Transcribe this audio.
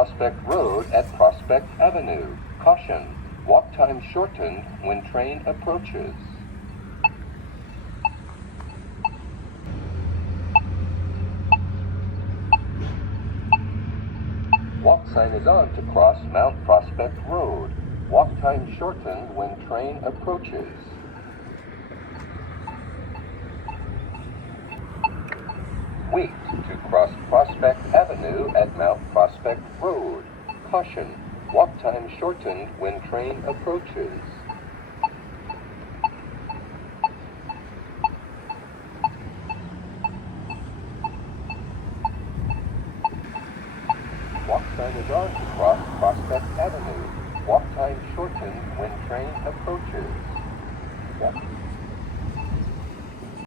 Prospect Road at Prospect Avenue. Caution, walk time shortened when train approaches. Walk sign is on to cross Mount Prospect Road. Walk time shortened when train approaches. Wait to cross Prospect Avenue at Mount Prospect Road. Caution, walk time shortened when train approaches. Walk sign is on to cross Prospect Avenue. Walk time shortened when train approaches. Walk